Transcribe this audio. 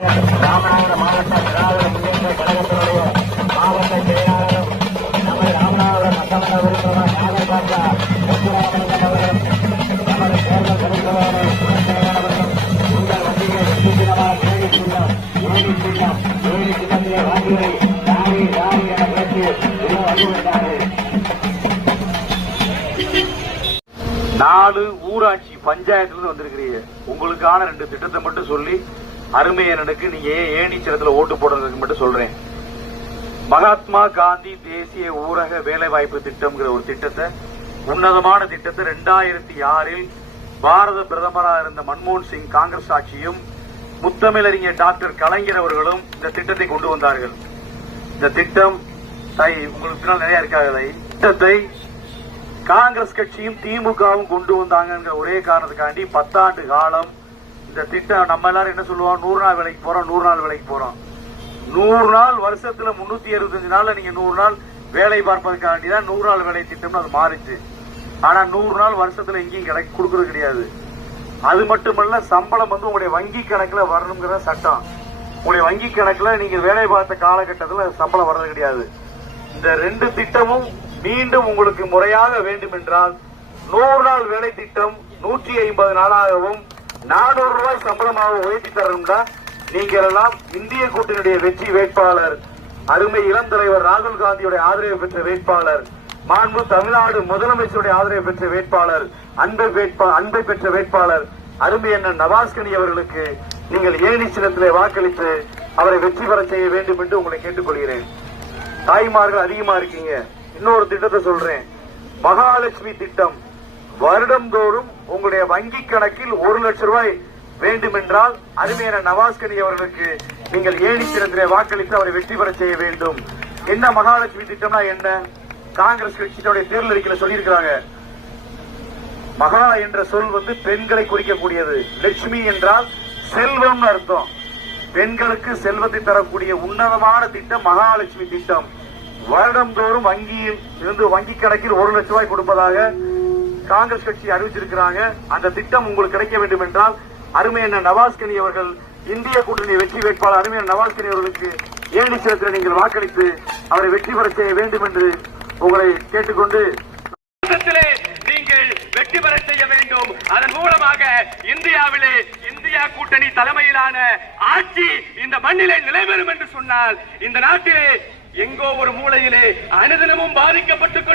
ராமநாதபுரம் மாவட்ட திராவிட முன்னேற்ற கழகத்தினுடைய மாவட்ட செயலாளரும் நமது ராமநாதபுரம் சட்டமன்ற உறுப்பினர் நாகர்பாட்டா முத்துராமலிங்கம் அவர்களும் நமது தேர்தல் பொறுப்பாளர் துணைச்செயலாளர்களும் உங்கள் வண்டியை வெற்றி தினமாக ஏழி சின்னத்திலே வாக்குகளை தாரி என பேசி வந்துவிட்டார்கள். 4 ஊராட்சி பஞ்சாயத்துல வந்திருக்கிறீங்க. உங்களுக்கான 2 திட்டத்தை மட்டும் சொல்லி அருமையனுக்கு நீங்க ஏணிச்சலத்துல ஓட்டு போடுறதுக்கு மட்டும் சொல்றேன். மகாத்மா காந்தி தேசிய ஊரக வேலைவாய்ப்பு திட்டம்ங்கிற ஒரு திட்டத்தை, உன்னதமான திட்டத்தை 2006 பாரத பிரதமராக இருந்த மன்மோகன் சிங் காங்கிரஸ் ஆட்சியும் முத்தமிழறிஞர் டாக்டர் கலைஞர் அவர்களும் இந்த திட்டத்தை கொண்டு வந்தார்கள். இந்த திட்டம் உங்களுக்கு பின்னால் நிறைய இருக்காது. திட்டத்தை காங்கிரஸ் கட்சியும் திமுகவும் கொண்டு வந்தாங்க ஒரே காரணத்துக்காண்டி 10 ஆண்டு காலம் இந்த திட்டம் நம்ம எல்லாரும் என்ன சொல்லுவோம், 100 நாள் வேலைக்கு போறோம், 100 நாள் வேலைக்கு போறோம். 100 நாள் வருஷத்துல 365 நாள்ல நீங்க 100 நாள் வேலை பார்ப்பதற்காண்டிதான் 100 நாள் வேலை திட்டம்னு அது மாறிச்சு. ஆனா 100 நாள் வருஷத்துல எங்கேயும் கொடுக்கறது கிடையாது. அது மட்டுமல்ல, சம்பளம் உங்களுடைய வங்கி கணக்குல வரணுங்கிற சட்டம். உங்களுடைய வங்கி கணக்குல நீங்க வேலை பார்த்த காலகட்டத்தில் சம்பளம் வர்றது கிடையாது. இந்த 2 திட்டமும் மீண்டும் உங்களுக்கு முறையாக வேண்டும் என்றால் 100 நாள் வேலை திட்டம் 150 நாளாகவும் 400 ரூபாய் சம்பளமாக உயர்த்தி தரணும்னா நீங்கள் எல்லாம் இந்திய கூட்டணியுடைய வெற்றி வேட்பாளர், அருமை இளம் தலைவர் ராகுல் காந்தியுடைய ஆதரவு பெற்ற வேட்பாளர், மாண்பு தமிழ்நாடு முதலமைச்சருடைய ஆதரவு பெற்ற வேட்பாளர், அன்பை பெற்ற வேட்பாளர் அருமை அண்ணன் நவாஸ்கனி அவர்களுக்கு நீங்கள் ஏணி சின்னத்திலே வாக்களித்து அவரை வெற்றி பெற செய்ய வேண்டும் என்று உங்களை கேட்டுக்கொள்கிறேன். தாய்மார்கள் அதிகமா இருக்கீங்க. இன்னொரு திட்டத்தை சொல்றேன், மகாலட்சுமி திட்டம். வருடந்தோறும் உங்களுடைய வங்கி கணக்கில் 1 லட்சம் ரூபாய் வேண்டும் என்றால் அருமையான நவாஸ்கனி அவர்களுக்கு நீங்கள் ஏணி சின்னத்திலே வாக்களித்து அவரை வெற்றி பெற செய்ய வேண்டும். என்ன மகாலட்சுமி திட்டம்னா என்ன? காங்கிரஸ் கட்சியினுடைய தேர்தல் அறிக்கையில் சொல்லியிருக்கிறாங்க. மகா என்ற சொல் பெண்களை குறிக்கக்கூடியது. லட்சுமி என்றால் செல்வம் அர்த்தம். பெண்களுக்கு செல்வத்தை தரக்கூடிய உன்னதமான திட்டம் மகாலட்சுமி திட்டம். வருடந்தோறும் வங்கியில் இருந்து வங்கி கணக்கில் 1 லட்சம் ரூபாய் கொடுப்பதாக காங்கிரஸ் கட்சி அறிவிச்சிருக்கிறாங்க. அந்த திட்டம் உங்களுக்கு கிடைக்க வேண்டும் என்றால் அருமையான நவாஸ்கனி அவர்கள், இந்திய கூட்டணி வெற்றி வேட்பாளர் அருமையான நவாஸ்கனி அவர்களுக்கு ஏணி சின்னத்தில் நீங்கள் வாக்களித்து அவரை வெற்றி பெற செய்ய வேண்டும் என்று உங்களை கேட்டுக்கொண்டு நீங்கள் வெற்றி பெற செய்ய வேண்டும். அதன் மூலமாக இந்தியாவிலே இந்தியா கூட்டணி தலைமையிலான ஆட்சி இந்த மண்ணிலே நிலைபெறும் என்று சொன்னால் இந்த நாட்டிலே எங்கோ ஒரு மூலையிலே அனுதினமும் பாதிக்கப்பட்டுக்